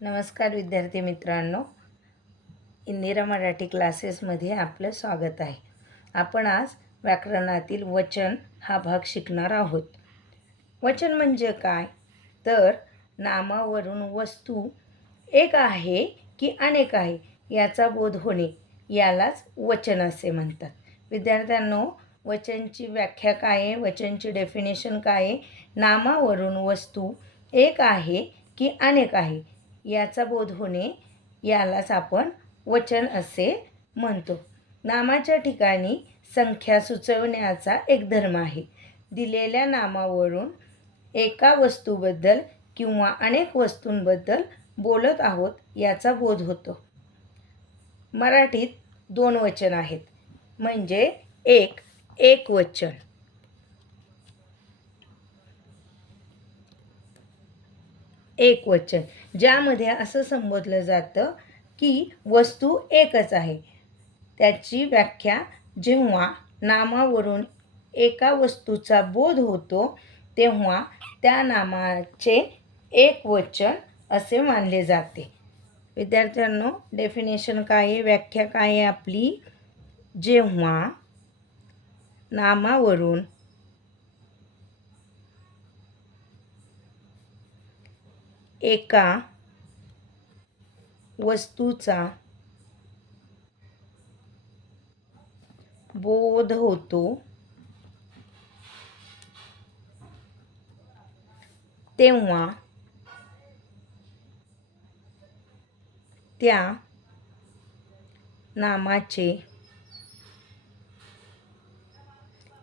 नमस्कार विद्यार्थी मित्रांनो. इंदिरा मराठी क्लासेसमध्ये आपलं स्वागत आहे. आपण आज व्याकरणातील वचन हा भाग शिकणार आहोत. वचन म्हणजे काय? तर नामावरून वस्तू एक आहे की अनेक आहे याचा बोध होणे यालाच वचन असे म्हणतात. विद्यार्थ्यांनो वचनची व्याख्या काय आहे? वचनची डेफिनेशन काय आहे? नामावरून वस्तू एक आहे की अनेक आहे याचा बोध होणे यालाच आपण वचन असे म्हणतो. नामाच्या ठिकाणी संख्या सुचवण्याचा एक धर्म आहे. दिलेल्या नामावरून एका वस्तूबद्दल किंवा अनेक वस्तूंबद्दल बोलत आहोत याचा बोध होतो. मराठीत दोन वचन आहेत. म्हणजे एक एक वचन. एक वचन. ज्यामध्ये असं संबोधलं जातं की वस्तू एकच आहे. त्याची व्याख्या जेव्हा नामावरून एका वस्तूचा बोध होतो तेव्हा त्या नामाचे एक वचन असे मानले जाते. विद्यार्थ्यांनो डेफिनेशन काय आहे? व्याख्या काय आहे आपली? जेव्हा नामावरून एका वस्तूचा बोध होतो. तेव्हा त्या नामाचे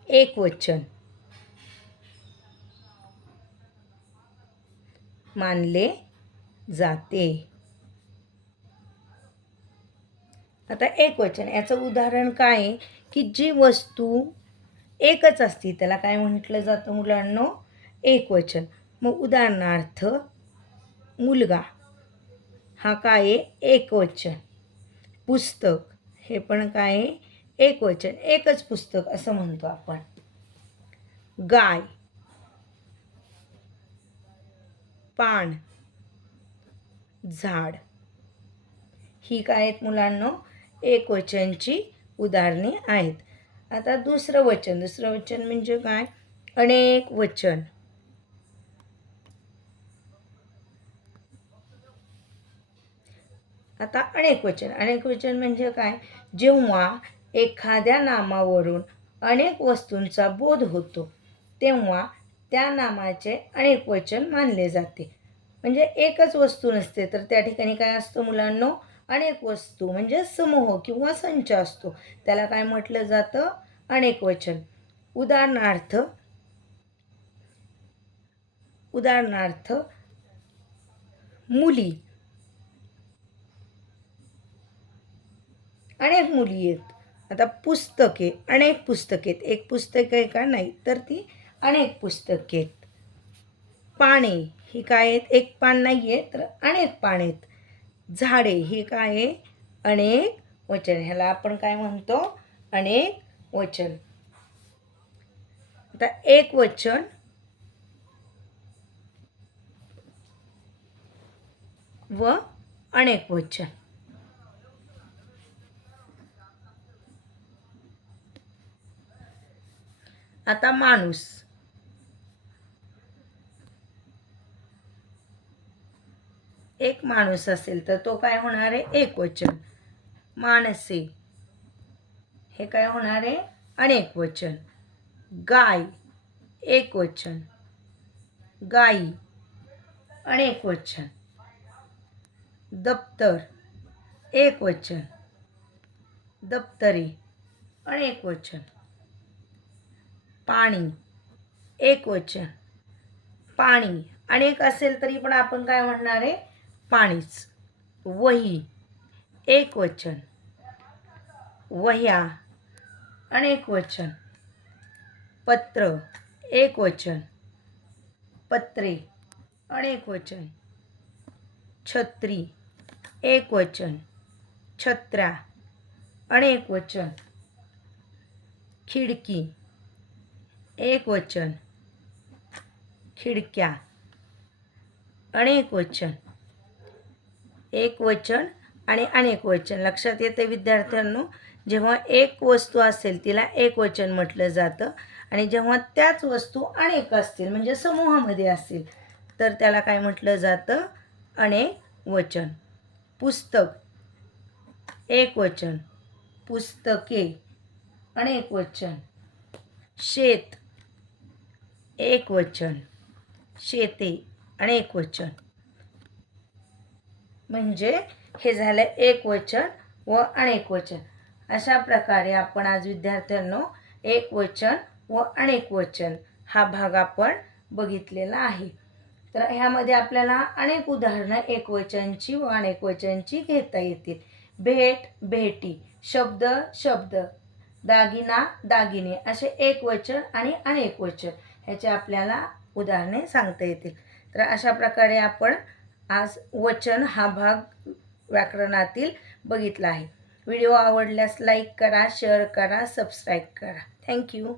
एक मानले जाते. आता एक वचन याचं उदाहरण काय आहे? की जी वस्तू एकच असते त्याला काय म्हटलं जातं मुलांनो? एक वचन. मग उदाहरणार्थ मुलगा. हा काय आहे? एक वचन. पुस्तक. हे पण काय आहे? एक वचन. एकच पुस्तक असं म्हणतो आपण. गाय. पान झाड. ही काय आहेत मुलांनो? एक वचनची उदाहरणे आहेत. आता दुसरं वचन. दुसरं वचन म्हणजे काय? अनेक वचन. आता अनेक वचन. अनेक वचन म्हणजे काय? जेव्हा एखाद्या नामावरून अनेक वस्तूंचा बोध होतो तेव्हा त्या नामाचे अनेक वचन मानले जाते. म्हणजे एकच वस्तू नसते तर त्या ठिकाणी काय असतं मुलांनो? अनेक वस्तू म्हणजे समूह किंवा संच असतो. त्याला काय म्हटलं जातं? अनेक वचन. उदाहरणार्थ उदाहरणार्थ मुली. अनेक मुली आहेत. आता पुस्तके अनेक पुस्तके आहेत. एक पुस्तक आहे का? नाही. तर ती अनेक पुस्तके आहेत. पाने ही काय आहेत? एक पान नाही आहे तर अनेक पान आहेत. झाडे ही काय आहे? अनेक वचन. ह्याला आपण काय म्हणतो? अनेक वचन. आता एक वचन. व अनेक वचन. आता माणूस. एक माणूस असेल तर तो काय होणार आहे? एक वचन माणसे. हे काय होणार आहे? अनेक वचन गाय. एक वचन गाई. अनेक वचन दप्तर. एक वचन दप्तरे. अनेक वचन पाणी. एक वचन पाणी. अनेक असेल तरी पण आपण काय म्हणणार आहे? पाणीच. वही. एक वचन. वह्या. अनेक वचन. पत्र. एक वचन. पत्रे. अनेक वचन. छत्री. एक वचन. छत्र्या. अनेक वचन. खिडकी. एक वचन. खिडक्या. अनेक वचन. एक वचन आणि अनेक वचन. लक्षात येते विद्यार्थ्यांनो जेव्हा एक वस्तू असेल तिला एक वचन म्हटलं जातं. आणि जेव्हा त्याच वस्तू अनेक असतील म्हणजे समूहामध्ये असतील तर त्याला काय म्हटलं जातं? अनेक वचन. पुस्तक. एक वचन. पुस्तके. अनेक वचन. शेत. एक वचन. शेते. अनेक वचन. म्हणजे हे झालं एक वचन व अनेक वचन. अशा प्रकारे आपण आज विद्यार्थ्यांनो एक वचन व अनेक वचन हा भाग आपण बघितलेला आहे. तर ह्यामध्ये आपल्याला अनेक उदाहरणं एकवचनची व अनेक वचनची घेता येतील. भेट भेटी शब्द शब्द दागिना दागिने असे एक वचन आणि अनेक वचन ह्याचे आपल्याला उदाहरणे सांगता येतील. तर अशा प्रकारे आपण आज वचन हा भाग व्याकरणातील बघितला आहे. व्हिडिओ आवडल्यास लाईक करा शेअर करा सबस्क्राईब करा. थँक्यू.